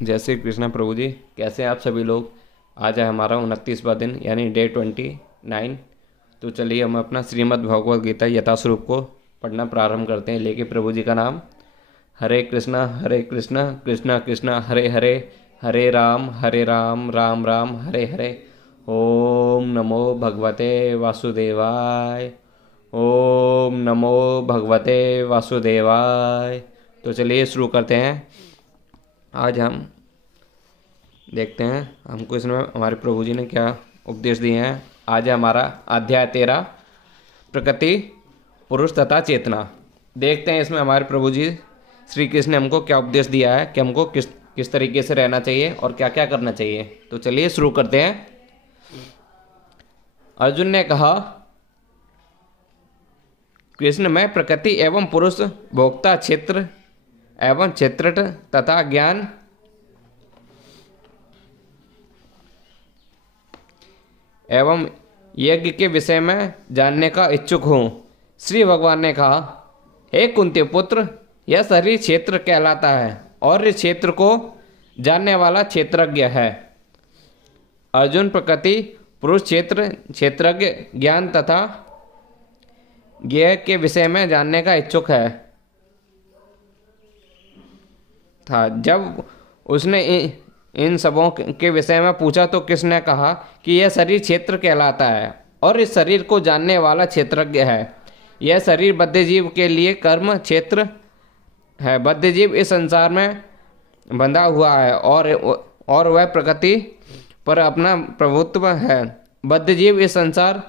जय श्री कृष्णा प्रभु जी। कैसे हैं आप सभी लोग। आज है हमारा 29वां दिन यानी डे 29। तो चलिए हम अपना श्रीमद् भगवद गीता यथास्वरूप को पढ़ना प्रारंभ करते हैं। लेके प्रभु जी का नाम। हरे कृष्णा कृष्णा कृष्णा हरे हरे, हरे राम राम राम हरे हरे। ओम नमो भगवते वासुदेवाय। ओम नमो भगवते वासुदेवाय। तो चलिए शुरू करते हैं। आज हम देखते हैं हमको इसमें हमारे प्रभु जी ने क्या उपदेश दिए हैं। आज है हमारा अध्याय 13, प्रकृति, पुरुष तथा चेतना। देखते हैं इसमें हमारे प्रभु जी श्री कृष्ण ने हमको क्या उपदेश दिया है कि हमको किस तरीके से रहना चाहिए और क्या क्या करना चाहिए। तो चलिए शुरू करते हैं। अर्जुन ने कहा, कृष्ण में प्रकृति एवं पुरुष, भोक्ता, क्षेत्र एवं क्षेत्रट तथा ज्ञान एवं यज्ञ के विषय में जानने का इच्छुक हूँ। श्री भगवान ने कहा, हे कुंती पुत्र, यह शरीर क्षेत्र कहलाता है और इस क्षेत्र को जानने वाला क्षेत्रज्ञ है। अर्जुन प्रकृति, पुरुष, क्षेत्र, क्षेत्रज्ञ, ज्ञान तथा ज्ञेय के विषय में जानने का इच्छुक है था। जब उसने इन सबों के विषय में पूछा तो किसने कहा कि यह शरीर क्षेत्र कहलाता है और इस शरीर को जानने वाला क्षेत्रज्ञ है। यह शरीर बद्धजीव के लिए कर्म क्षेत्र है। बद्धजीव इस संसार में बंधा हुआ है और वह प्रकृति पर अपना प्रभुत्व है। बद्धजीव इस संसार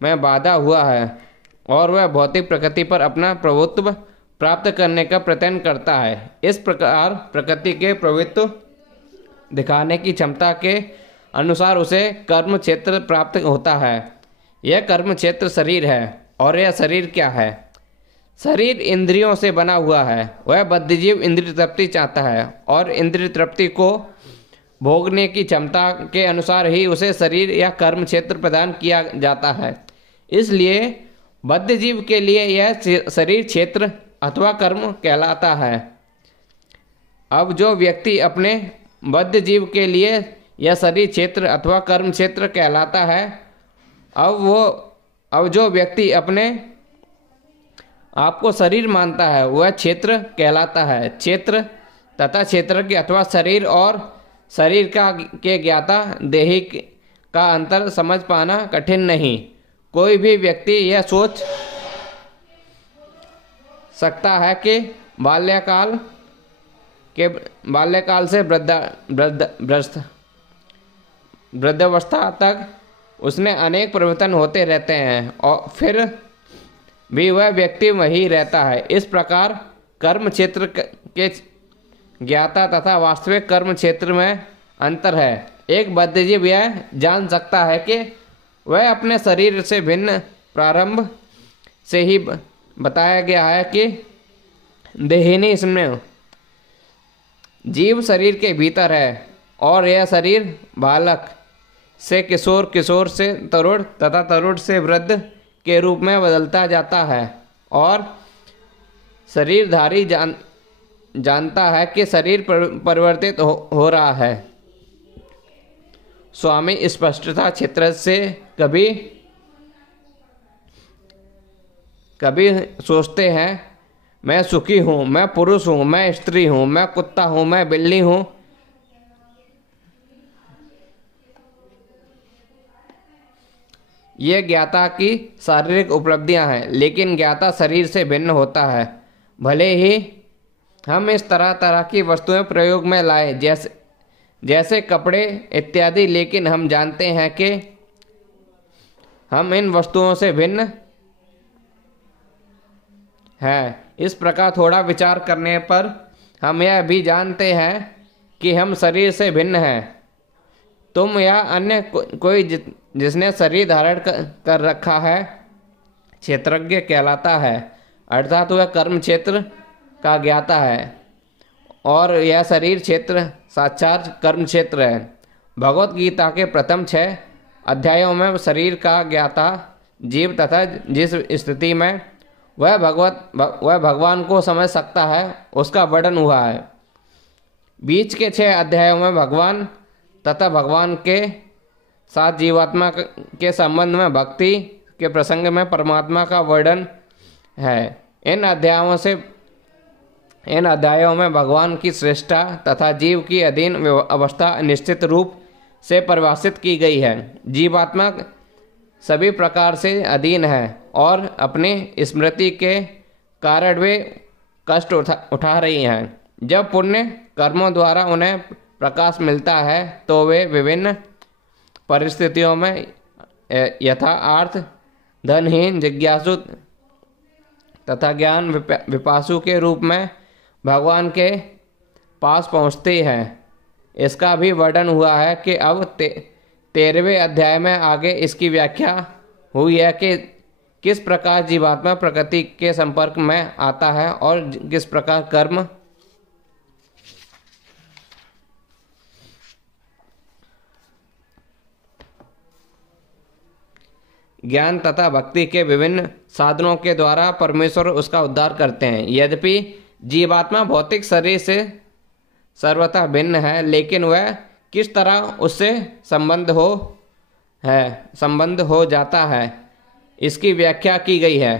में बाधा हुआ है और वह भौतिक प्रकृति पर अपना प्रभुत्व प्राप्त करने का प्रयत्न करता है। इस प्रकार प्रकृति के प्रभुत्व दिखाने की क्षमता के अनुसार उसे कर्म क्षेत्र प्राप्त होता है। यह कर्म क्षेत्र शरीर है। और यह शरीर क्या है? शरीर इंद्रियों से बना हुआ है। वह बद्धजीव इंद्रिय तृप्ति चाहता है और इंद्रिय तृप्ति को भोगने की क्षमता के अनुसार ही उसे शरीर या कर्म क्षेत्र प्रदान किया जाता है। इसलिए बद्धजीव के लिए यह शरीर क्षेत्र अथवा कर्म कहलाता है। अब जो व्यक्ति अपने बद्धजीव के लिए यह शरीर क्षेत्र अथवा कर्म क्षेत्र कहलाता है, अब जो व्यक्ति अपने आप को शरीर मानता है वह क्षेत्र कहलाता है। क्षेत्र तथा क्षेत्रज्ञ अथवा शरीर और शरीर के ज्ञाता देही का अंतर समझ पाना कठिन नहीं। कोई भी व्यक्ति यह सोच सकता है कि बाल्यकाल से वृद्धावस्था तक उसने अनेक परिवर्तन होते रहते हैं और फिर भी वह व्यक्ति वही रहता है। इस प्रकार कर्म क्षेत्र के ज्ञाता तथा वास्तविक कर्म क्षेत्र में अंतर है। एक बद्धजीव यह जान सकता है कि वह अपने शरीर से भिन्न प्रारंभ से ही बताया गया है कि देहिनी इसमें जीव शरीर के भीतर है और यह शरीर बालक से किशोर, किशोर से तरुण तथा तरुण से वृद्ध के रूप में बदलता जाता है और शरीरधारी जानता है कि शरीर परिवर्तित हो रहा है। स्वामी स्पष्टता क्षेत्र से कभी सोचते हैं, मैं सुखी हूँ, मैं पुरुष हूँ, मैं स्त्री हूँ, मैं कुत्ता हूँ, मैं बिल्ली हूँ। ये ज्ञाता की शारीरिक उपलब्धियाँ हैं, लेकिन ज्ञाता शरीर से भिन्न होता है। भले ही हम इस तरह तरह की वस्तुएं प्रयोग में लाए जैसे कपड़े इत्यादि, लेकिन हम जानते हैं कि हम इन वस्तुओं से भिन्न है। इस प्रकार थोड़ा विचार करने पर हम यह भी जानते हैं कि हम शरीर से भिन्न हैं। तुम या अन्य कोई जिसने शरीर धारण कर रखा है क्षेत्रज्ञ कहलाता है, अर्थात वह कर्म क्षेत्र का ज्ञाता है और यह शरीर क्षेत्र साक्षात कर्म क्षेत्र है। भगवत गीता के प्रथम 6 अध्यायों में शरीर का ज्ञाता जीव तथा जिस स्थिति में वह भगवान को समझ सकता है उसका वर्णन हुआ है। बीच के 6 अध्यायों में भगवान तथा भगवान के साथ जीवात्मा के संबंध में भक्ति के प्रसंग में परमात्मा का वर्णन है। इन अध्यायों में भगवान की श्रेष्ठता तथा जीव की अधीन अवस्था निश्चित रूप से परिभाषित की गई है। जीवात्मा सभी प्रकार से अधीन है और अपने स्मृति के कारण वे कष्ट उठा रही हैं। जब पुण्य कर्मों द्वारा उन्हें प्रकाश मिलता है तो वे विभिन्न परिस्थितियों में यथार्थ धनहीन जिज्ञासु तथा ज्ञान विपासु के रूप में भगवान के पास पहुँचती हैं। इसका भी वर्णन हुआ है कि अब 13वें अध्याय में आगे इसकी व्याख्या हुई है कि किस प्रकार जीवात्मा प्रकृति के संपर्क में आता है और किस प्रकार कर्म ज्ञान तथा भक्ति के विभिन्न साधनों के द्वारा परमेश्वर उसका उद्धार करते हैं। यद्यपि जीवात्मा भौतिक शरीर से सर्वथा भिन्न है, लेकिन वह किस तरह उससे संबंध हो जाता है, इसकी व्याख्या की गई है।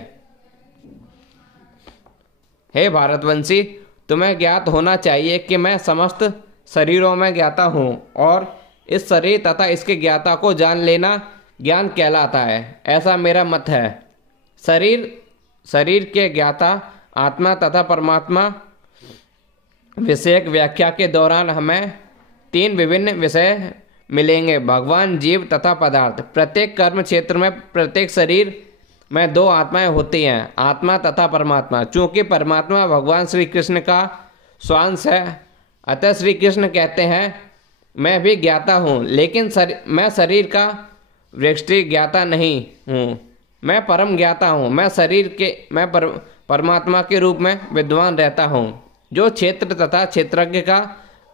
हे भारतवंशी, तुम्हें ज्ञात होना चाहिए कि मैं समस्त शरीरों में ज्ञाता हूँ और इस शरीर तथा इसके ज्ञाता को जान लेना ज्ञान कहलाता है, ऐसा मेरा मत है। शरीर के ज्ञाता आत्मा तथा परमात्मा विषयक व्याख्या के दौरान हमें 3 विभिन्न विषय मिलेंगे: भगवान, जीव तथा पदार्थ। प्रत्येक कर्म क्षेत्र में प्रत्येक शरीर में 2 आत्माएं होती हैं, आत्मा तथा परमात्मा। चूंकि परमात्मा भगवान श्री कृष्ण का स्वांश है, अतः श्री कृष्ण कहते हैं, मैं भी ज्ञाता हूँ, लेकिन मैं शरीर का व्यष्टि ज्ञाता नहीं हूँ, मैं परम ज्ञाता हूँ। मैं परमात्मा के रूप में विद्वान रहता हूँ। जो क्षेत्र तथा क्षेत्रज्ञ का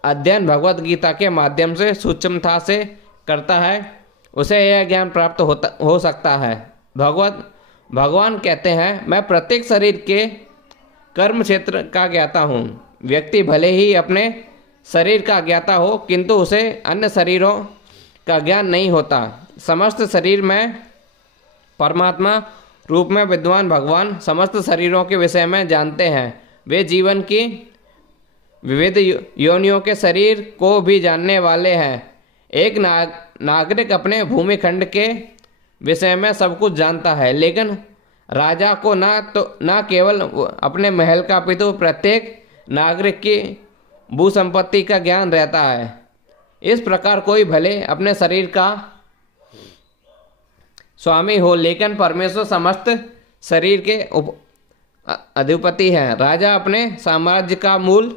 अध्ययन भगवत गीता के माध्यम से सूक्ष्मता से करता है, उसे यह ज्ञान प्राप्त हो सकता है। भगवान कहते हैं, मैं प्रत्येक शरीर के कर्म क्षेत्र का ज्ञाता हूँ। व्यक्ति भले ही अपने शरीर का ज्ञाता हो, किंतु उसे अन्य शरीरों का ज्ञान नहीं होता। समस्त शरीर में परमात्मा रूप में विद्वान भगवान समस्त शरीरों के विषय में जानते हैं। वे जीवन की विविध योनियों के शरीर को भी जानने वाले हैं। एक नागरिक अपने खंड के विषय में सब कुछ जानता है, लेकिन राजा को न केवल अपने महल का अपितु प्रत्येक नागरिक की भू संपत्ति का ज्ञान रहता है। इस प्रकार कोई भले अपने शरीर का स्वामी हो, लेकिन परमेश्वर समस्त शरीर के अधिपति हैं। राजा अपने साम्राज्य का मूल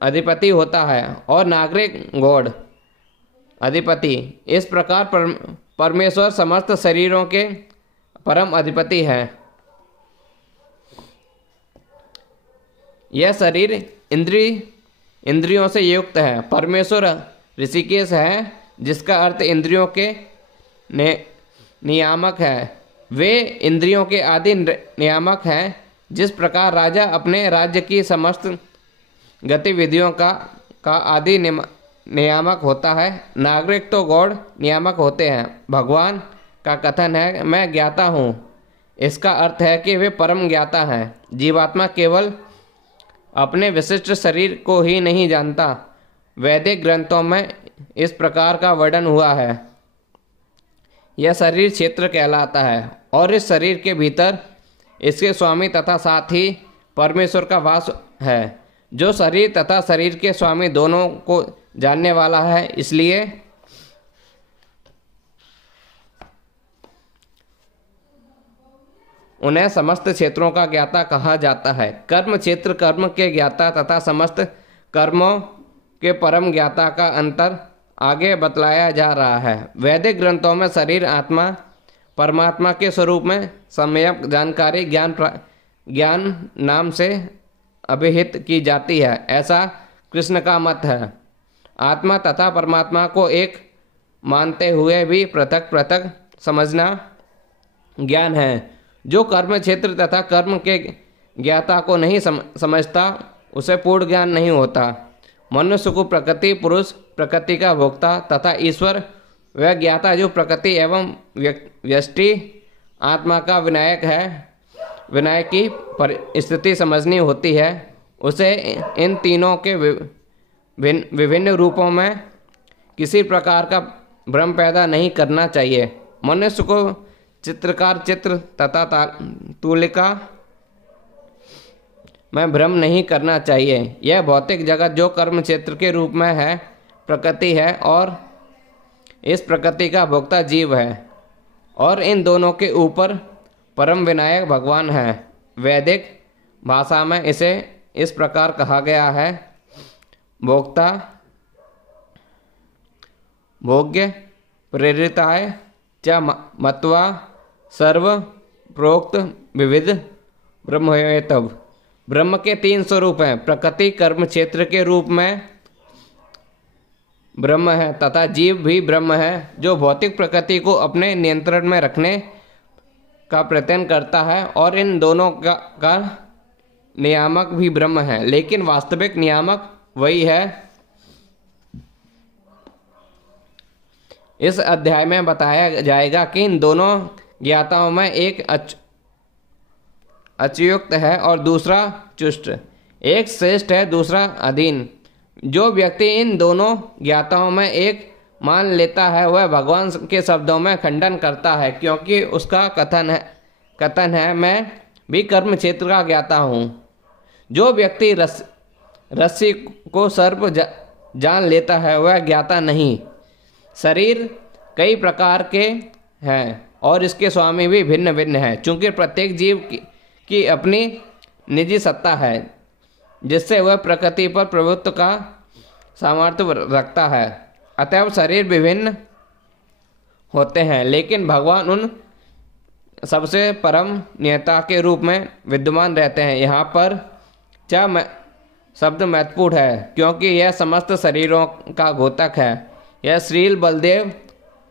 अधिपति होता है और नागरिक गॉड अधिपति। इस प्रकार परमेश्वर समस्त शरीरों के परम अधिपति है। यह शरीर इंद्रियों से युक्त है। परमेश्वर ऋषिकेश है, जिसका अर्थ इंद्रियों के नियामक है। वे इंद्रियों के आदि नियामक हैं। जिस प्रकार राजा अपने राज्य की समस्त गतिविधियों का आदि नियामक होता है, नागरिक तो गॉड नियामक होते हैं। भगवान का कथन है, मैं ज्ञाता हूँ। इसका अर्थ है कि वे परम ज्ञाता हैं। जीवात्मा केवल अपने विशिष्ट शरीर को ही नहीं जानता। वैदिक ग्रंथों में इस प्रकार का वर्णन हुआ है। यह शरीर क्षेत्र कहलाता है और इस शरीर के भीतर इसके स्वामी तथा साथ ही परमेश्वर का वास है, जो शरीर तथा शरीर के स्वामी दोनों को जानने वाला है। इसलिए उन्हें समस्त क्षेत्रों का ज्ञाता कहा जाता है। कर्म क्षेत्र कर्म के ज्ञाता तथा समस्त कर्मों के परम ज्ञाता का अंतर आगे बतलाया जा रहा है। वैदिक ग्रंथों में शरीर आत्मा परमात्मा के स्वरूप में सम्यक जानकारी ज्ञान नाम से अभिहित की जाती है, ऐसा कृष्ण का मत है। आत्मा तथा परमात्मा को एक मानते हुए भी पृथक पृथक समझना ज्ञान है। जो कर्म क्षेत्र तथा कर्म के ज्ञाता को नहीं समझता, उसे पूर्ण ज्ञान नहीं होता। मनुष्य को प्रकृति, पुरुष प्रकृति का भोक्ता तथा ईश्वर वह ज्ञाता जो प्रकृति एवं व्यष्टि आत्मा का विनायक है, विनायक की परिस्थिति समझनी होती है। उसे इन तीनों के विभिन्न रूपों में किसी प्रकार का भ्रम पैदा नहीं करना चाहिए। मनुष्य को चित्रकार चित्र तथा तुलिका में भ्रम नहीं करना चाहिए। यह भौतिक जगत जो कर्म क्षेत्र के रूप में है प्रकृति है और इस प्रकृति का भोक्ता जीव है और इन दोनों के ऊपर परम विनायक भगवान है। वैदिक भाषा में इसे इस प्रकार कहा गया है, भोक्ता भोग्य प्रेरिताय च मत्वा सर्व प्रोक्त विविध ब्रह्मवेतव। ब्रह्म के 3 स्वरूप हैं। प्रकृति कर्म क्षेत्र के रूप में ब्रह्म है तथा जीव भी ब्रह्म है जो भौतिक प्रकृति को अपने नियंत्रण में रखने का प्रयत्न करता है और इन दोनों का नियामक भी ब्रह्म है, लेकिन वास्तविक नियामक वही है। इस अध्याय में बताया जाएगा कि इन दोनों ज्ञाताओं में एक अचयुक्त है और दूसरा चुष्ट, एक श्रेष्ठ है दूसरा अधीन। जो व्यक्ति इन दोनों ज्ञाताओं में एक मान लेता है वह भगवान के शब्दों में खंडन करता है, क्योंकि उसका कथन है मैं भी कर्म क्षेत्र का ज्ञाता हूँ। जो व्यक्ति रस्सी को सर्प जान लेता है वह ज्ञाता नहीं। शरीर कई प्रकार के हैं और इसके स्वामी भी भिन्न भिन्न हैं, चूँकि प्रत्येक जीव की अपनी निजी सत्ता है जिससे वह प्रकृति पर प्रभुत्व का सामर्थ्य रखता है। अतएव शरीर विभिन्न होते हैं, लेकिन भगवान उन सबसे परम नियता के रूप में विद्यमान रहते हैं। यहाँ पर च शब्द महत्वपूर्ण है क्योंकि यह समस्त शरीरों का घोतक है। यह श्रील बलदेव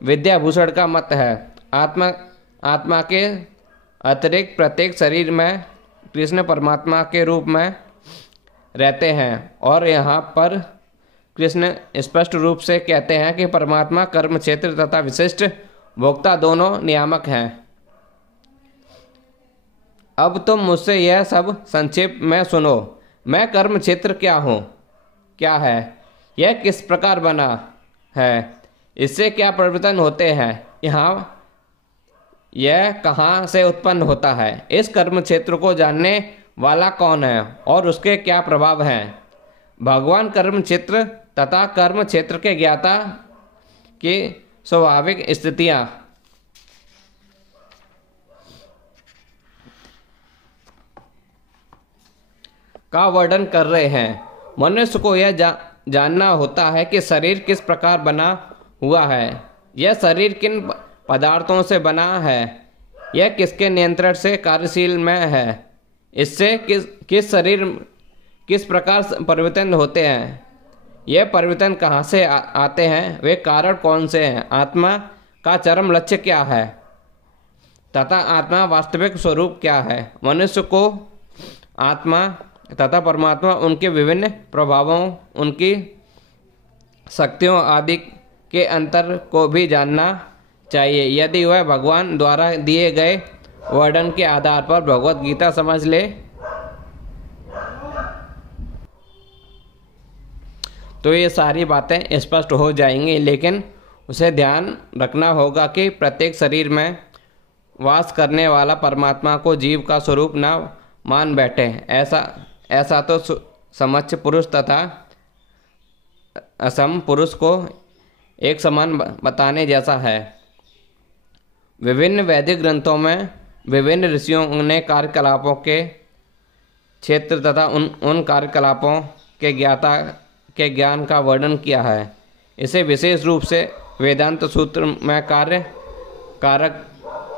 विद्याभूषण का मत है। आत्मा के अतिरिक्त प्रत्येक शरीर में कृष्ण परमात्मा के रूप में रहते हैं और यहाँ पर कृष्ण स्पष्ट रूप से कहते हैं कि परमात्मा कर्म क्षेत्र तथा विशिष्ट भोक्ता दोनों नियामक हैं। अब तुम मुझसे यह सब संक्षेप में सुनो। मैं कर्म क्षेत्र क्या है, यह किस प्रकार बना है, इससे क्या परिवर्तन होते हैं, यह कहाँ से उत्पन्न होता है, इस कर्म क्षेत्र को जानने वाला कौन है और उसके क्या प्रभाव हैं। भगवान कर्म क्षेत्र तथा कर्म क्षेत्र के ज्ञाता की स्वाभाविक स्थितियाँ का वर्णन कर रहे हैं। मनुष्य को यह जानना होता है कि शरीर किस प्रकार बना हुआ है, यह शरीर किन पदार्थों से बना है, यह किसके नियंत्रण से कार्यशील में है, इससे किस शरीर किस प्रकार परिवर्तन होते हैं, यह परिवर्तन कहाँ से आते हैं, वे कारण कौन से हैं, आत्मा का चरम लक्ष्य क्या है तथा आत्मा वास्तविक स्वरूप क्या है। मनुष्य को आत्मा तथा परमात्मा, उनके विभिन्न प्रभावों, उनकी शक्तियों आदि के अंतर को भी जानना चाहिए। यदि वह भगवान द्वारा दिए गए वर्णन के आधार पर भगवत गीता समझ ले तो ये सारी बातें स्पष्ट हो जाएंगी, लेकिन उसे ध्यान रखना होगा कि प्रत्येक शरीर में वास करने वाला परमात्मा को जीव का स्वरूप न मान बैठे। ऐसा तो समक्ष पुरुष तथा असम पुरुष को एक समान बताने जैसा है। विभिन्न वैदिक ग्रंथों में विभिन्न ऋषियों ने कार्यकलापों के क्षेत्र तथा उन कार्यकलापों के ज्ञाता के ज्ञान का वर्णन किया है। इसे विशेष रूप से वेदांत सूत्र में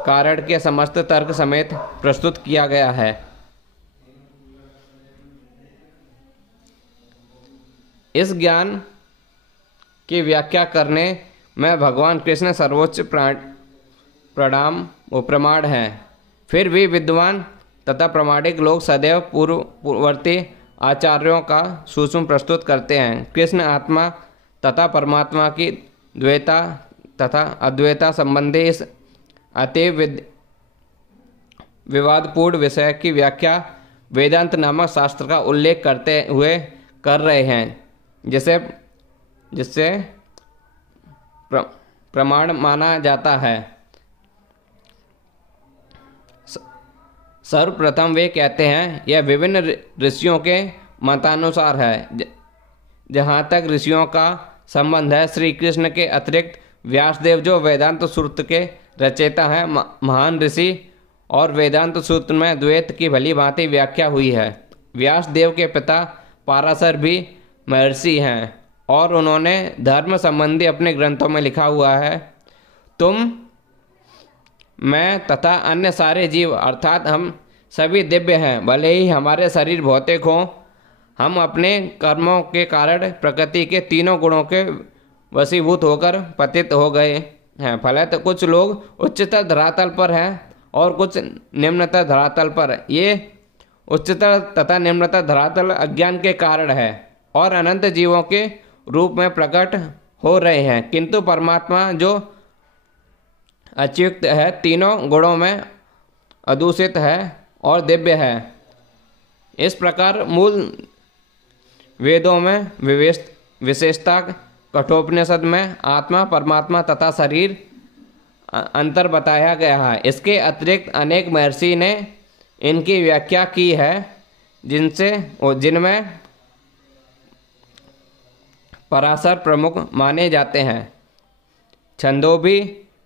कारण के समस्त तर्क समेत प्रस्तुत किया गया है। इस ज्ञान की व्याख्या करने में भगवान कृष्ण सर्वोच्च प्रमाण हैं। फिर भी विद्वान तथा प्रामाणिक लोग सदैव पूर्ववर्ती आचार्यों का सूक्ष्म प्रस्तुत करते हैं। कृष्ण आत्मा तथा परमात्मा की द्वैता तथा अद्वैता संबंधी इस अतीव विवादपूर्ण विषय की व्याख्या वेदांत नामक शास्त्र का उल्लेख करते हुए कर रहे हैं, जिससे प्रमाण माना जाता है। सर्वप्रथम वे कहते हैं यह विभिन्न ऋषियों के मतानुसार है। जहाँ तक ऋषियों का संबंध है, श्री कृष्ण के अतिरिक्त व्यासदेव जो वेदांत सूत्र के रचयिता हैं, महान ऋषि, और वेदांत सूत्र में द्वैत की भली भांति व्याख्या हुई है। व्यासदेव के पिता पाराशर भी महर्षि हैं और उन्होंने धर्म संबंधी अपने ग्रंथों में लिखा हुआ है, तुम, मैं तथा अन्य सारे जीव अर्थात हम सभी दिव्य हैं। भले ही हमारे शरीर भौतिक हों, हम अपने कर्मों के कारण प्रकृति के तीनों गुणों के वशीभूत होकर पतित हो गए हैं। फलतः कुछ लोग उच्चतर धरातल पर हैं और कुछ निम्नतर धरातल पर। ये उच्चतर तथा निम्नतर धरातल अज्ञान के कारण है और अनंत जीवों के रूप में प्रकट हो रहे हैं, किंतु परमात्मा जो अच्युत है, तीनों गुणों में अदूषित है और दिव्य है। इस प्रकार मूल वेदों में विशेषता, कठोपनिषद में आत्मा, परमात्मा तथा शरीर अंतर बताया गया है। इसके अतिरिक्त अनेक महर्षि ने इनकी व्याख्या की है, जिनमें पराशर प्रमुख माने जाते हैं। छंदोभी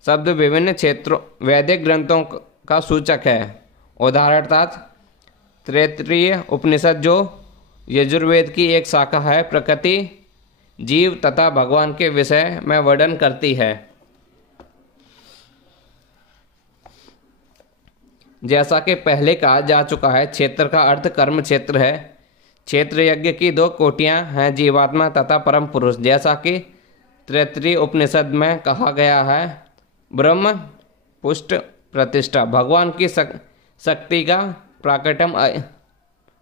शब्द विभिन्न क्षेत्रों वैदिक ग्रंथों का सूचक है। उदाहरणतः तैत्तिरीय उपनिषद, जो यजुर्वेद की एक शाखा है, प्रकृति, जीव तथा भगवान के विषय में वर्णन करती है। जैसा कि पहले कहा जा चुका है, क्षेत्र का अर्थ कर्म क्षेत्र है। क्षेत्र यज्ञ की दो कोटियां हैं, जीवात्मा तथा परम पुरुष। जैसा कि तैत्तिरीय उपनिषद में कहा गया है, ब्रह्म पुष्ट प्रतिष्ठा भगवान की शक्ति का प्राकट्यम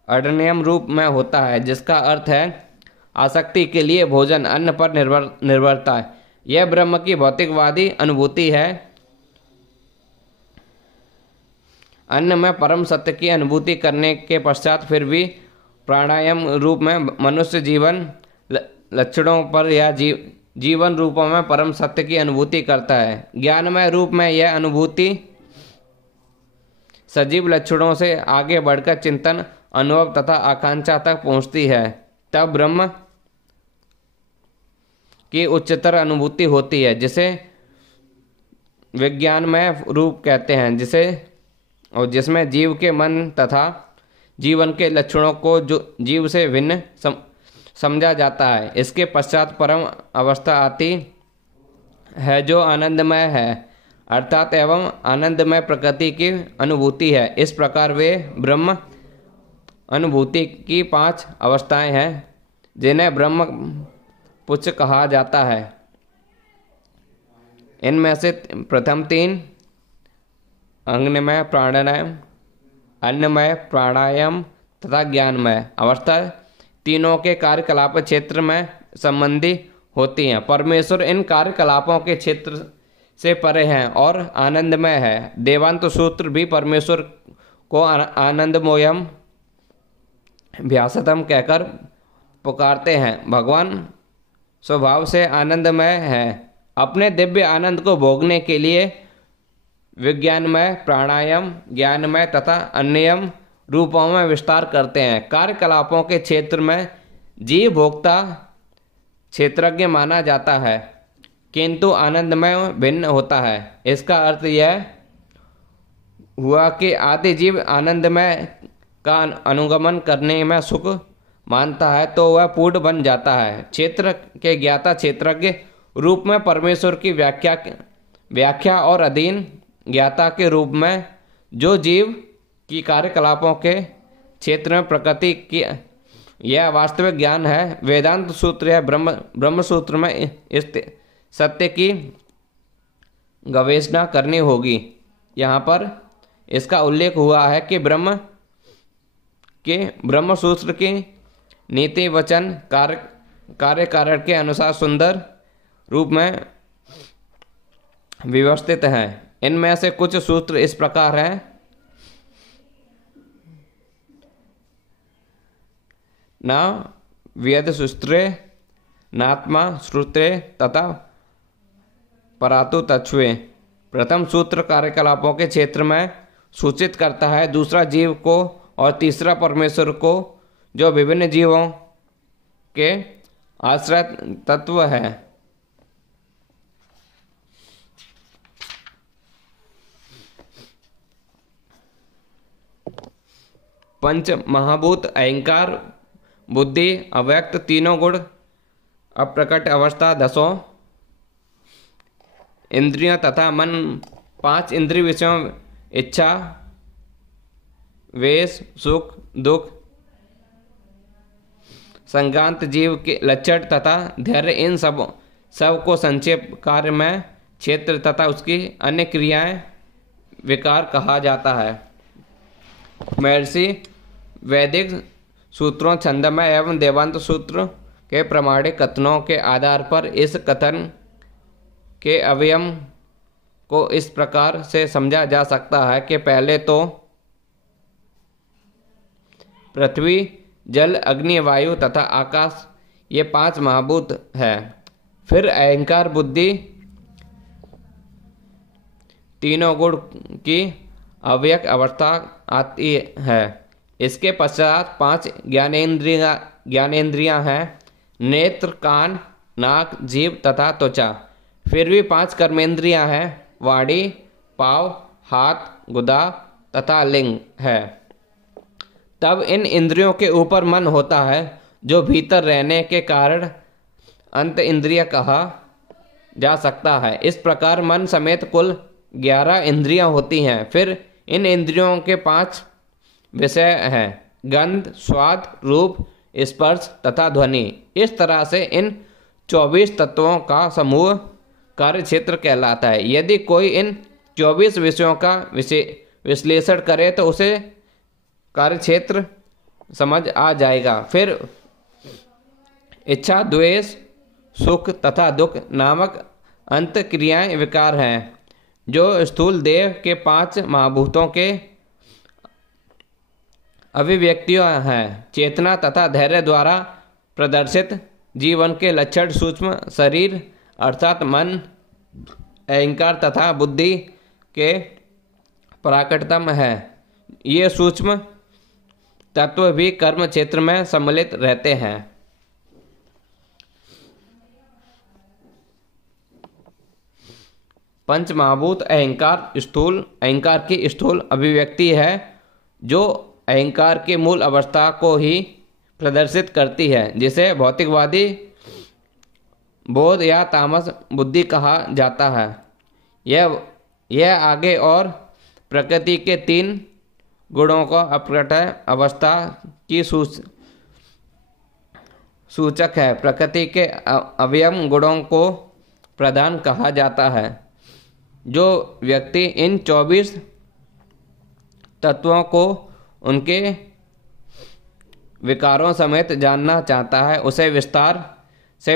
अडनियम रूप में होता है, जिसका अर्थ है आसक्ति के लिए भोजन, अन्न पर निर्भरता। यह ब्रह्म की भौतिकवादी अनुभूति है। अन्न में परम सत्य की अनुभूति करने के पश्चात फिर भी प्राणायाम रूप में मनुष्य जीवन लक्षणों पर या जीवन रूपों में परम सत्य की अनुभूति करता है। ज्ञानमय रूप में यह अनुभूति सजीव लक्षणों से आगे बढ़कर चिंतन, अनुभव तथा आकांक्षा तक पहुंचती है। तब ब्रह्म की उच्चतर अनुभूति होती है, जिसे विज्ञानमय रूप कहते हैं, जिसमें जीव के मन तथा जीवन के लक्षणों को जो जीव से भिन्न समझा जाता है। इसके पश्चात परम अवस्था आती है, जो आनंदमय है, अर्थात एवं आनंदमय प्रकृति की अनुभूति है। इस प्रकार वे ब्रह्म अनुभूति की 5 अवस्थाएं हैं, जिन्हें ब्रह्म पुच्छ कहा जाता है। इनमें से प्रथम 3 अंगमय प्राणायाम, अन्नमय प्राणायाम तथा ज्ञानमय अवस्था तीनों के कार्यकलाप क्षेत्र में संबंधी होती हैं। परमेश्वर इन कार्यकलापों के क्षेत्र से परे हैं और आनंदमय है। देवांत सूत्र भी परमेश्वर को आनंदमोयम व्यासतम कहकर पुकारते हैं। भगवान स्वभाव से आनंदमय है। अपने दिव्य आनंद को भोगने के लिए विज्ञानमय, प्राणायाम, ज्ञानमय तथा अन्यम रूपों में विस्तार करते हैं। कार्यकलापों के क्षेत्र में जीव भोक्ता क्षेत्रज्ञ माना जाता है, किंतु आनंदमय भिन्न होता है। इसका अर्थ यह हुआ कि आदि जीव आनंदमय का अनुगमन करने में सुख मानता है तो वह पूर्ण बन जाता है। क्षेत्र के ज्ञाता क्षेत्रज्ञ रूप में परमेश्वर की व्याख्या और अधीन ज्ञाता के रूप में जो जीव की कार्यकलापों के क्षेत्र में प्रकृति की यह वास्तविक ज्ञान है। वेदांत सूत्र या ब्रह्म सूत्र में इस सत्य की गवेषणा करनी होगी। यहाँ पर इसका उल्लेख हुआ है कि ब्रह्म सूत्र की नीति वचन कार्य कारण के अनुसार सुंदर रूप में व्यवस्थित हैं। इनमें से कुछ सूत्र इस प्रकार हैं। न वेद सूत्रे नात्मा श्रुते तथा परातु तत्वे। प्रथम सूत्र कार्यकलापों के क्षेत्र में सूचित करता है, दूसरा जीव को और तीसरा परमेश्वर को, जो विभिन्न जीवों के आश्रय तत्व है। पंच महाभूत अहंकार बुद्धि अव्यक्त तीनों गुण अप्रकट अवस्था दसों इंद्रियों तथा मन पांच इंद्रिय विषयों इच्छा वेश सुख दुख संगांत जीव के लक्षण तथा धैर्य, इन सब को संक्षेप कार्य में क्षेत्र तथा उसकी अन्य क्रियाएं विकार कहा जाता है। महर्षि वैदिक सूत्रों छंदमय एवं देवांत सूत्र के प्रामाणिक कथनों के आधार पर इस कथन के अवयव को इस प्रकार से समझा जा सकता है कि पहले तो पृथ्वी जल अग्नि वायु तथा आकाश ये पांच महाभूत है। फिर अहंकार बुद्धि तीनों गुण की अव्यक्त अवस्था आती है। इसके पश्चात पांच ज्ञानेंद्रियां हैं, नेत्र कान नाक जीभ तथा त्वचा। फिर भी पांच कर्मेंद्रियां हैं, वाणी पाँव हाथ गुदा तथा लिंग है। तब इन इंद्रियों के ऊपर मन होता है, जो भीतर रहने के कारण अंत इंद्रिय कहा जा सकता है। इस प्रकार मन समेत कुल 11 इंद्रियां होती हैं। फिर इन इंद्रियों के 5 विषय हैं, गंध स्वाद रूप स्पर्श तथा ध्वनि। इस तरह से इन 24 तत्वों का समूह कार्य क्षेत्र कहलाता है। यदि कोई इन 24 विषयों का विश्लेषण करे तो उसे कार्य क्षेत्र समझ आ जाएगा। फिर इच्छा द्वेष सुख तथा दुख नामक अंत क्रियाएं विकार हैं, जो स्थूल देह के 5 महाभूतों के अभिव्यक्तियां हैं। चेतना तथा धैर्य द्वारा प्रदर्शित जीवन के लक्षण सूक्ष्म शरीर अर्थात मन अहंकार तथा बुद्धि के प्राकटतम है। ये सूक्ष्म तत्व भी कर्म क्षेत्र में सम्मिलित रहते हैं। पंच महाभूत अहंकार की स्थूल अभिव्यक्ति है, जो अहंकार की मूल अवस्था को ही प्रदर्शित करती है, जिसे भौतिकवादी बोध या तामस बुद्धि कहा जाता है। यह आगे और प्रकृति के 3 गुणों को अप्रकट अवस्था की सूचक है। प्रकृति के अवयव गुणों को प्रधान कहा जाता है। जो व्यक्ति इन 24 तत्वों को उनके विकारों समेत जानना चाहता है, उसे विस्तार से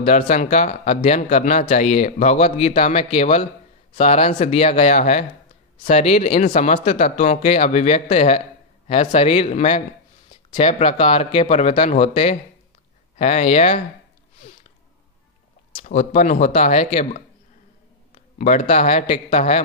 दर्शन का अध्ययन करना चाहिए। भगवत गीता में केवल सारांश दिया गया है। शरीर इन समस्त तत्वों के अभिव्यक्त है। शरीर में 6 प्रकार के परिवर्तन होते हैं। यह उत्पन्न होता है कि बढ़ता है, टिकता है,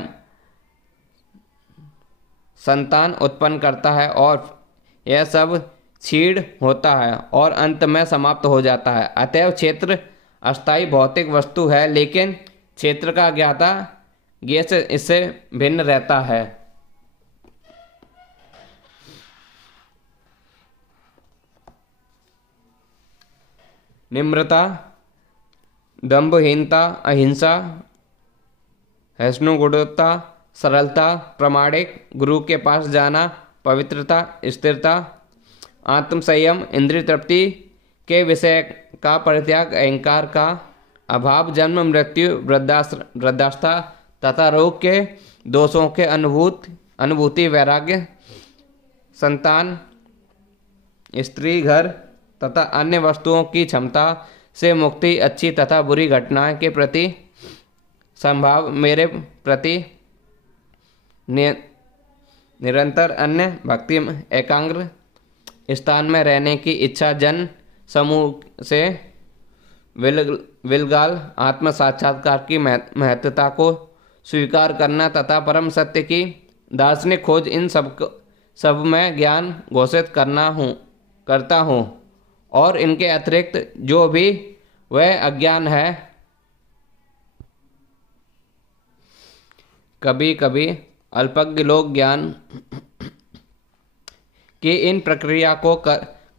संतान उत्पन्न करता है और यह सब क्षीण होता है और अंत में समाप्त हो जाता है। अतएव क्षेत्र अस्थायी भौतिक वस्तु है, लेकिन क्षेत्र का ज्ञाता ज्ञेय से इससे भिन्न रहता है। निम्रता दंभहीनता अहिंसा सहिष्णुता सरलता प्रामाणिक गुरु के पास जाना पवित्रता स्थिरता आत्मसंयम इंद्रिय तृप्ति के विषय का परित्याग अहंकार का अभाव जन्म मृत्यु वृद्धावस्था तथा रोग के दोषों के अनुभूति वैराग्य संतान स्त्री, घर तथा अन्य वस्तुओं की क्षमता से मुक्ति, अच्छी तथा बुरी घटनाएं के प्रति संभाव, मेरे प्रति निरंतर अन्य भक्ति, एकाग्र स्थान में रहने की इच्छा, जन समूह से विलगाल आत्म साक्षात्कार की महत्वता को स्वीकार करना तथा परम सत्य की दार्शनिक खोज, इन सब में ज्ञान घोषित करता हूँ। और इनके अतिरिक्त जो भी वह अज्ञान है, कभी कभी अल्पज्ञ लोग ज्ञान की इन प्रक्रिया को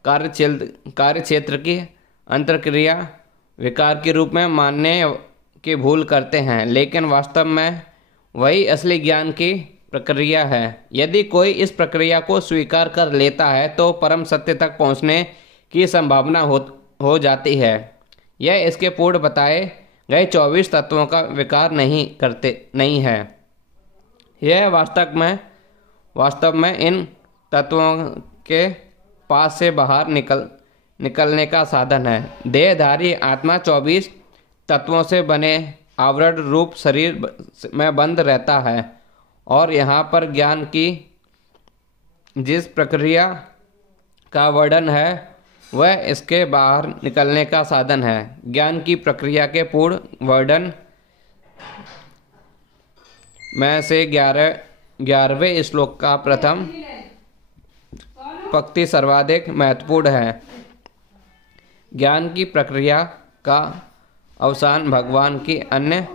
कार्यक्षेत्र की अंतर्क्रिया विकार के रूप में मानने की भूल करते हैं, लेकिन वास्तव में वही असली ज्ञान की प्रक्रिया है। यदि कोई इस प्रक्रिया को स्वीकार कर लेता है तो परम सत्य तक पहुंचने की संभावना हो जाती है। यह इसके पूर्ण बताए गए 24 तत्वों का विकार नहीं है। यह वास्तव में इन तत्वों के पास से बाहर निकलने का साधन है। देहधारी आत्मा 24 तत्वों से बने आवरण रूप शरीर में बंद रहता है और यहाँ पर ज्ञान की जिस प्रक्रिया का वर्णन है वह इसके बाहर निकलने का साधन है। ज्ञान की प्रक्रिया के पूर्ण वर्णन में से 11वें श्लोक का प्रथम पंक्ति सर्वाधिक महत्वपूर्ण है। ज्ञान की प्रक्रिया का अवसान भगवान की अन्य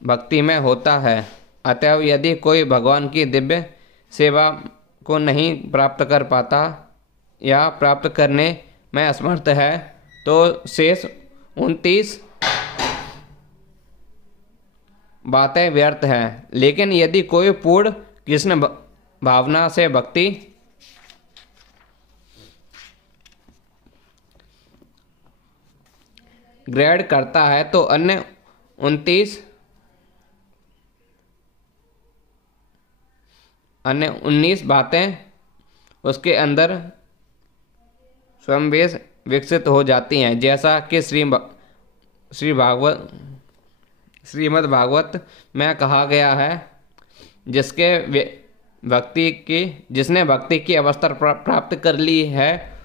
भक्ति में होता है। अतएव यदि कोई भगवान की दिव्य सेवा को नहीं प्राप्त कर पाता या प्राप्त करने में असमर्थ है तो शेष 29 बातें व्यर्थ हैं। लेकिन यदि कोई पूर्ण कृष्ण भावना से भक्ति ग्रहण करता है तो अन्य 19 बातें उसके अंदर स्वयं विकसित हो जाती हैं, जैसा कि श्रीमद् भागवत में कहा गया है। जिसने भक्ति की अवस्था प्राप्त कर ली है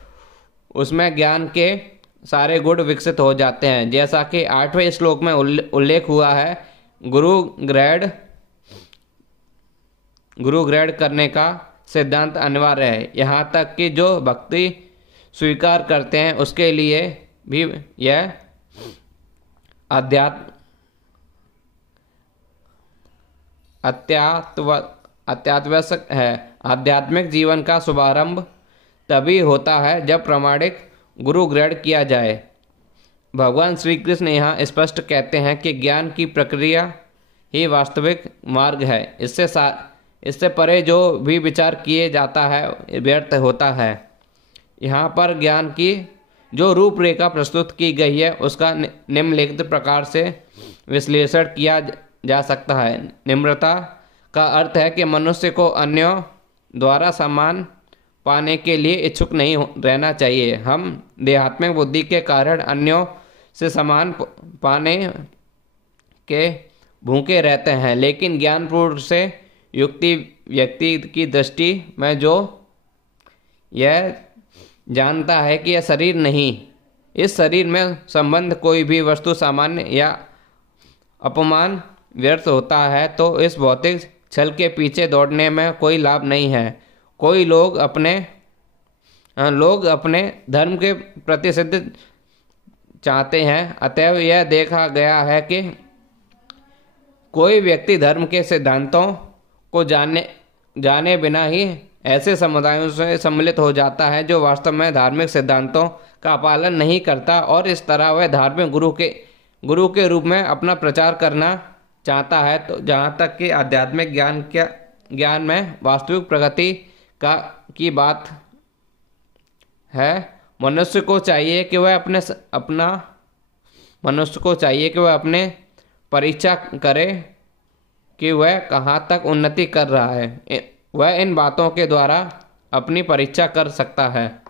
उसमें ज्ञान के सारे गुण विकसित हो जाते हैं, जैसा कि 8वें श्लोक में उल्लेख हुआ है। गुरु ग्रहण करने का सिद्धांत अनिवार्य है। यहाँ तक कि जो भक्ति स्वीकार करते हैं उसके लिए भी यह अत्यावश्यक है। आध्यात्मिक जीवन का शुभारंभ तभी होता है जब प्रामाणिक गुरु ग्रहण किया जाए। भगवान श्री कृष्ण यहाँ स्पष्ट कहते हैं कि ज्ञान की प्रक्रिया ही वास्तविक मार्ग है। इससे परे जो भी विचार किए जाता है व्यर्थ होता है। यहाँ पर ज्ञान की जो रूपरेखा प्रस्तुत की गई है उसका निम्नलिखित प्रकार से विश्लेषण किया जा सकता है। निम्रता का अर्थ है कि मनुष्य को अन्यों द्वारा सम्मान पाने के लिए इच्छुक नहीं रहना चाहिए। हम देहात्मिक बुद्धि के कारण अन्यों से सम्मान पाने के भूखे रहते हैं, लेकिन ज्ञानपूर्ण से युक्ति व्यक्ति की दृष्टि में जो यह जानता है कि यह शरीर नहीं, इस शरीर में संबंध कोई भी वस्तु सामान्य या अपमान व्यर्थ होता है, तो इस भौतिक छल के पीछे दौड़ने में कोई लाभ नहीं है। कोई लोग अपने धर्म के प्रति सिद्ध चाहते हैं। अतएव यह देखा गया है कि कोई व्यक्ति धर्म के सिद्धांतों को जाने बिना ही ऐसे समुदायों से सम्मिलित हो जाता है जो वास्तव में धार्मिक सिद्धांतों का पालन नहीं करता, और इस तरह वह धार्मिक गुरु के रूप में अपना प्रचार करना चाहता है। तो जहाँ तक कि आध्यात्मिक ज्ञान में वास्तविक प्रगति की बात है, मनुष्य को चाहिए कि वह अपने परीक्षा करे कि वह कहाँ तक उन्नति कर रहा है। वह इन बातों के द्वारा अपनी परीक्षा कर सकता है।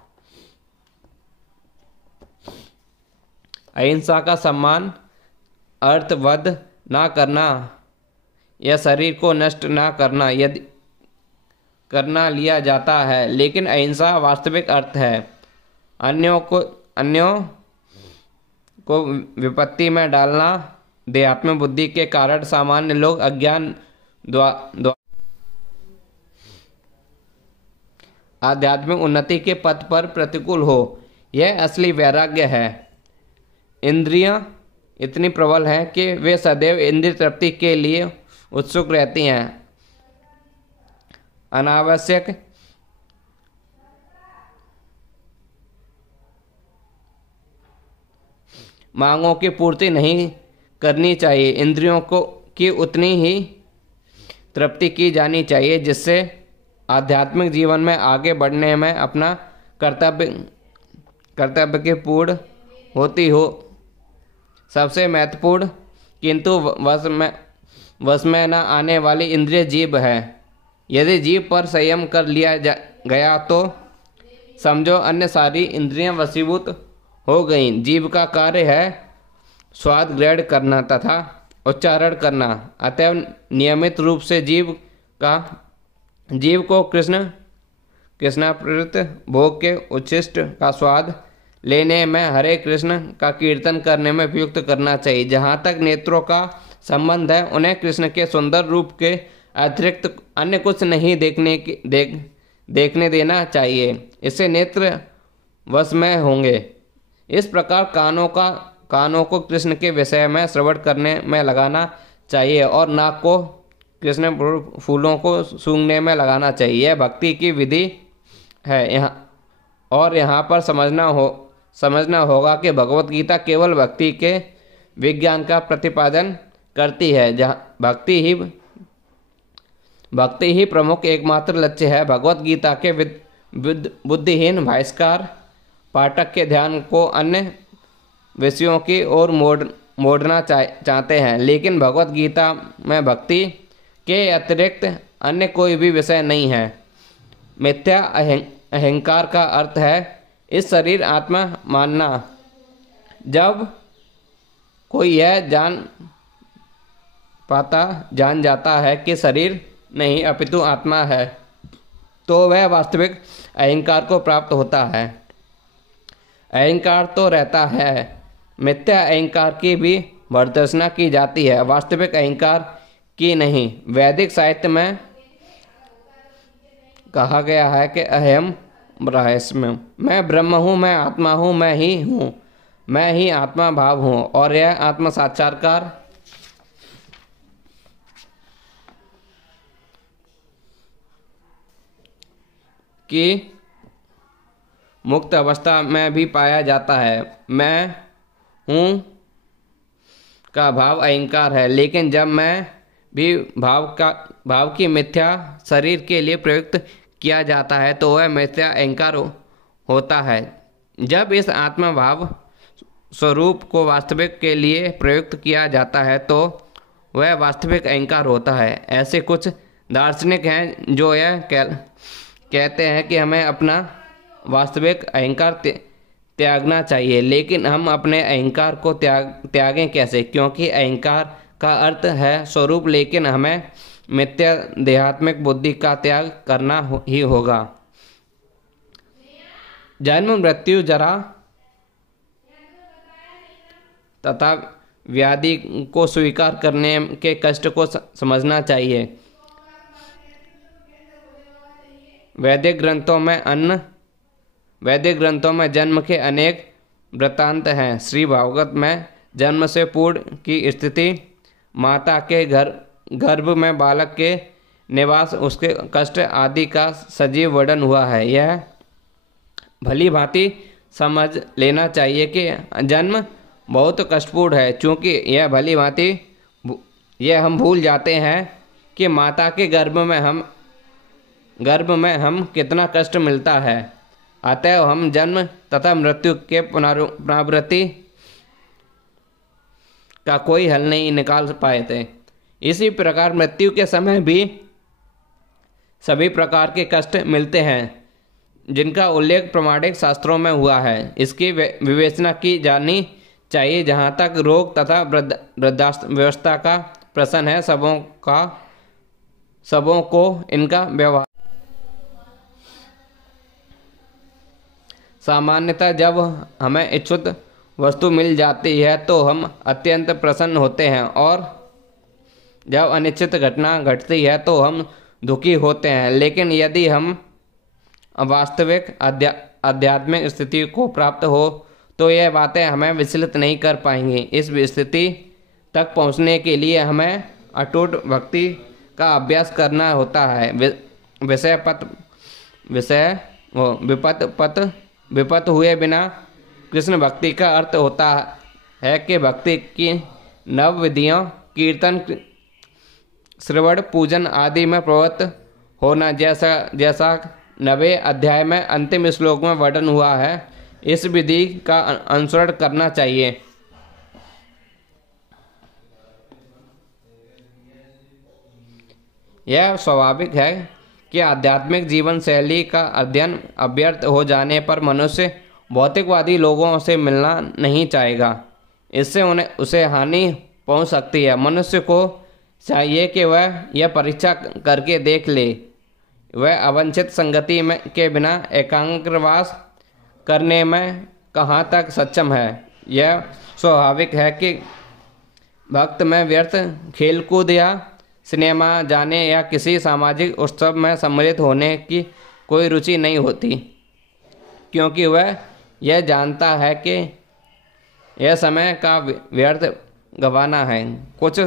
अहिंसा का सम्मान, अर्थवध ना करना या शरीर को नष्ट ना करना यदि करना लिया जाता है, लेकिन अहिंसा वास्तविक अर्थ है अन्यों को विपत्ति में डालना। देहात्म बुद्धि के कारण सामान्य लोग अज्ञान आध्यात्मिक उन्नति के पथ पर प्रतिकूल हो, यह असली वैराग्य है। इंद्रियां इतनी प्रबल हैं कि वे सदैव इंद्रिय तृप्ति के लिए उत्सुक रहती हैं। अनावश्यक मांगों की पूर्ति नहीं करनी चाहिए। इंद्रियों को की उतनी ही तृप्ति की जानी चाहिए जिससे आध्यात्मिक जीवन में आगे बढ़ने में अपना कर्तव्य की पूर्ण होती हो। सबसे महत्वपूर्ण किंतु वश में न आने वाली इंद्रिय जीभ है। यदि जीभ पर संयम कर लिया गया तो समझो अन्य सारी इंद्रियां वशीभूत हो गईं। जीभ का कार्य है स्वाद ग्रहण करना तथा उच्चारण करना। अतएव नियमित रूप से जीव को कृष्णाप्रेरित भोग के उच्छिष्ट का स्वाद लेने में, हरे कृष्ण का कीर्तन करने में प्रयुक्त करना चाहिए। जहाँ तक नेत्रों का संबंध है, उन्हें कृष्ण के सुंदर रूप के अतिरिक्त अन्य कुछ नहीं देखने देना चाहिए। इससे नेत्र वश में होंगे। इस प्रकार कानों को कृष्ण के विषय में श्रवण करने में लगाना चाहिए और नाक को कृष्ण फूलों को सूंघने में लगाना चाहिए। यह भक्ति की विधि है। यहाँ पर समझना होगा कि भगवत गीता केवल भक्ति के विज्ञान का प्रतिपादन करती है, जहाँ भक्ति ही प्रमुख एकमात्र लक्ष्य है। भगवत गीता के बुद्धिहीन भाष्यकार पाठक के ध्यान को अन्य विषयों की ओर मोड़ना चाहते हैं, लेकिन भगवत गीता में भक्ति के अतिरिक्त अन्य कोई भी विषय नहीं है। मिथ्या अहंकार का अर्थ है इस शरीर आत्मा मानना। जब कोई यह जान जाता है कि शरीर नहीं अपितु आत्मा है, तो वह वास्तविक अहंकार को प्राप्त होता है। अहंकार तो रहता है, मिथ्या अहंकार की भी भर्त्सना की जाती है, वास्तविक अहंकार की नहीं। वैदिक साहित्य में कहा गया है कि अहम ब्रह्मास्मि, मैं ब्रह्म हूँ, मैं आत्मा हूँ, मैं ही आत्मा भाव हूँ। और यह आत्म साक्षात्कार की मुक्त अवस्था में भी पाया जाता है। मैं हूँ का भाव अहंकार है, लेकिन जब मैं भी भाव की मिथ्या शरीर के लिए प्रयुक्त किया जाता है तो वह मिथ्या अहंकार होता है। जब इस आत्मा भाव स्वरूप को वास्तविक के लिए प्रयुक्त किया जाता है तो वह वास्तविक अहंकार होता है। ऐसे कुछ दार्शनिक हैं जो यह कहते हैं कि हमें अपना वास्तविक अहंकार त्यागना चाहिए, लेकिन हम अपने अहंकार को त्यागें कैसे? क्योंकि अहंकार का अर्थ है स्वरूप, लेकिन हमें मिथ्या देहात्मिक बुद्धि का त्याग करना ही होगा। जन्म, मृत्यु, जरा तथा व्याधि को स्वीकार करने के कष्ट को समझना चाहिए। वैदिक ग्रंथों में जन्म के अनेक वृत्तांत हैं। श्री भागवत में जन्म से पूर्व की स्थिति, माता के गर्भ में बालक के निवास, उसके कष्ट आदि का सजीव वर्णन हुआ है। यह भली भांति समझ लेना चाहिए कि जन्म बहुत कष्टपूर्ण है। चूँकि यह हम भूल जाते हैं कि माता के गर्भ में हम कितना कष्ट मिलता है। अतएव हम जन्म तथा मृत्यु के पुनरावृत्ति का कोई हल नहीं निकाल पाए थे। इसी प्रकार मृत्यु के समय भी सभी प्रकार के कष्ट मिलते हैं जिनका उल्लेख प्रामाणिक शास्त्रों में हुआ है। इसकी विवेचना की जानी चाहिए। जहाँ तक रोग तथा वृद्धावस्था का प्रश्न है, सबों को इनका व्यवहार सामान्यतः जब हमें इच्छित वस्तु मिल जाती है तो हम अत्यंत प्रसन्न होते हैं, और जब अनिश्चित घटना घटती है तो हम दुखी होते हैं। लेकिन यदि हम वास्तविक आध्यात्मिक स्थिति को प्राप्त हो तो यह बातें हमें विचलित नहीं कर पाएंगी। इस स्थिति तक पहुंचने के लिए हमें अटूट भक्ति का अभ्यास करना होता है। विपत हुए बिना कृष्ण भक्ति का अर्थ होता है कि भक्ति की नव विधियों कीर्तन, श्रवण, पूजन आदि में प्रवृत्त होना, जैसा 9वें अध्याय में अंतिम श्लोक में वर्णन हुआ है। इस विधि का अनुसरण करना चाहिए। यह स्वाभाविक है कि आध्यात्मिक जीवन शैली का अध्ययन अव्यर्थ हो जाने पर मनुष्य भौतिकवादी लोगों से मिलना नहीं चाहेगा। इससे उसे हानि पहुंच सकती है। मनुष्य को चाहिए कि वह यह परीक्षा करके देख ले, वह अवांछित संगति के बिना एकांतवास करने में कहाँ तक सक्षम है। यह स्वाभाविक है कि भक्त में व्यर्थ खेलकूद या सिनेमा जाने या किसी सामाजिक उत्सव में सम्मिलित होने की कोई रुचि नहीं होती, क्योंकि वह यह जानता है कि यह समय का व्यर्थ गंवाना है। कुछ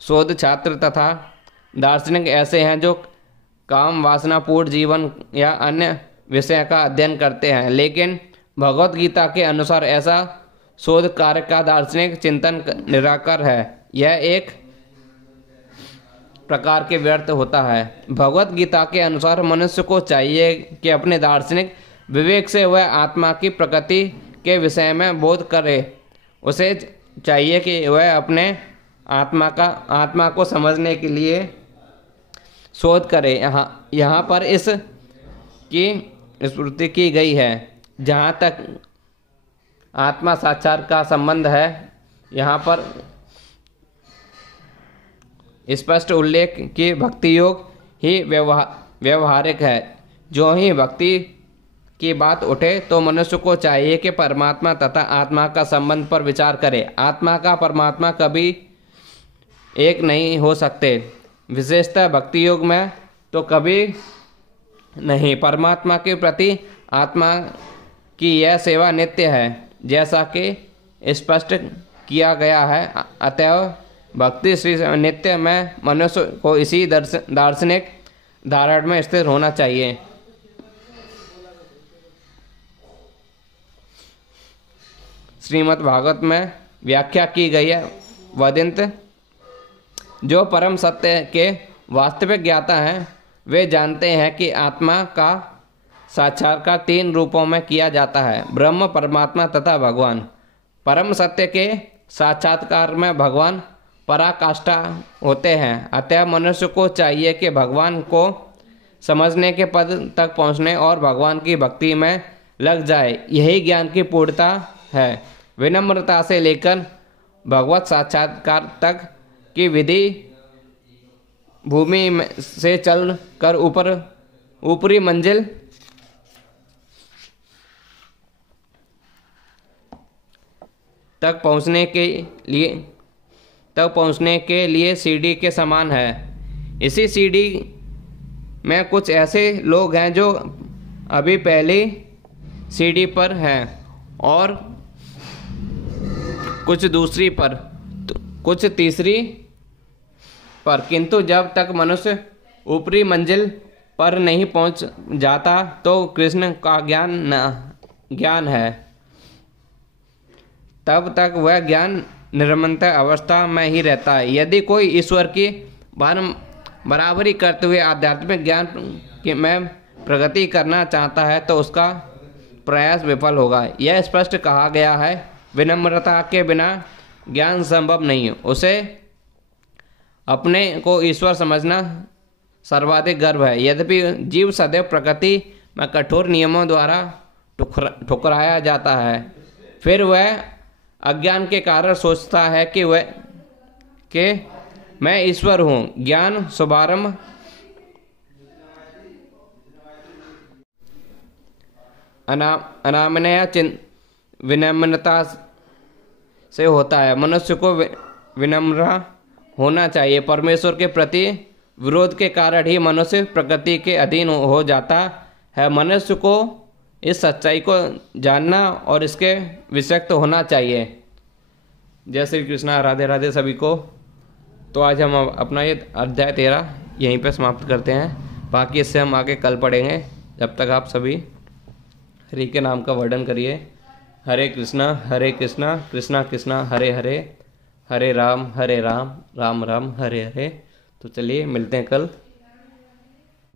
शोध छात्र तथा दार्शनिक ऐसे हैं जो काम वासनापूर्ण जीवन या अन्य विषय का अध्ययन करते हैं, लेकिन भगवत गीता के अनुसार ऐसा शोध कार्य का दार्शनिक चिंतन निराकर है। यह एक प्रकार के व्यर्थ होता है। भगवत गीता के अनुसार मनुष्य को चाहिए कि अपने दार्शनिक विवेक से वह आत्मा की प्रकृति के विषय में बोध करे। उसे चाहिए कि वह अपने आत्मा को समझने के लिए शोध करे। यहाँ पर इस की स्मृति की गई है। जहाँ तक आत्मा साक्षात्कार का संबंध है, यहाँ पर स्पष्ट उल्लेख कि भक्ति योग ही व्यवहारिक है। जो ही भक्ति की बात उठे तो मनुष्य को चाहिए कि परमात्मा तथा आत्मा का संबंध पर विचार करे। आत्मा का परमात्मा कभी एक नहीं हो सकते, विशेषतः भक्ति योग में तो कभी नहीं। परमात्मा के प्रति आत्मा की यह सेवा नित्य है, जैसा कि स्पष्ट किया गया है। अतएव भक्ति श्री नित्य में मनुष्य को इसी दार्शनिक धारण में स्थिर होना चाहिए। श्रीमद् भागवत में व्याख्या की गई है। वदिंत, जो परम सत्य के वास्तविक ज्ञाता हैं, वे जानते हैं कि आत्मा का साक्षात्कार 3 रूपों में किया जाता है: ब्रह्म, परमात्मा तथा भगवान। परम सत्य के साक्षात्कार में भगवान पराकाष्ठा होते हैं। अतः मनुष्य को चाहिए कि भगवान को समझने के पद तक पहुँचने और भगवान की भक्ति में लग जाए। यही ज्ञान की पूर्णता है। विनम्रता से लेकर भगवत साक्षात्कार तक की विधि भूमि से चल कर ऊपरी मंजिल तक पहुंचने के लिए सीढ़ी के समान है। इसी सीढ़ी में कुछ ऐसे लोग हैं जो अभी पहली सीढ़ी पर हैं और कुछ दूसरी पर, कुछ तीसरी पर। किंतु जब तक मनुष्य ऊपरी मंजिल पर नहीं पहुंच जाता तो कृष्ण का ज्ञान है। तब तक वह ज्ञान निरंतर अवस्था में ही रहता है। यदि कोई ईश्वर की बराबरी करते हुए आध्यात्मिक ज्ञान में प्रगति करना चाहता है तो उसका प्रयास विफल होगा। यह स्पष्ट कहा गया है। विनम्रता के बिना ज्ञान संभव नहीं है। उसे अपने को ईश्वर समझना सर्वाधिक गर्व है। यद्यपि जीव सदैव प्रकृति में कठोर नियमों द्वारा ठुकराया जाता है। फिर वह अज्ञान के कारण सोचता है कि मैं ईश्वर हूँ। ज्ञान शुभारंभ अनामनया विनम्रता से होता है। मनुष्य को विनम्र होना चाहिए। परमेश्वर के प्रति विरोध के कारण ही मनुष्य प्रकृति के अधीन हो जाता है। मनुष्य को इस सच्चाई को जानना और इसके विषक्त होना चाहिए। जय श्री कृष्णा। राधे राधे सभी को। तो आज हम अपना ये अध्याय 13 यहीं पे समाप्त करते हैं। बाकी इससे हम आगे कल पढ़ेंगे। जब तक आप सभी हरि के नाम का वर्णन करिए। हरे कृष्णा कृष्णा कृष्णा हरे हरे, हरे राम राम राम हरे हरे। तो चलिए मिलते हैं कल।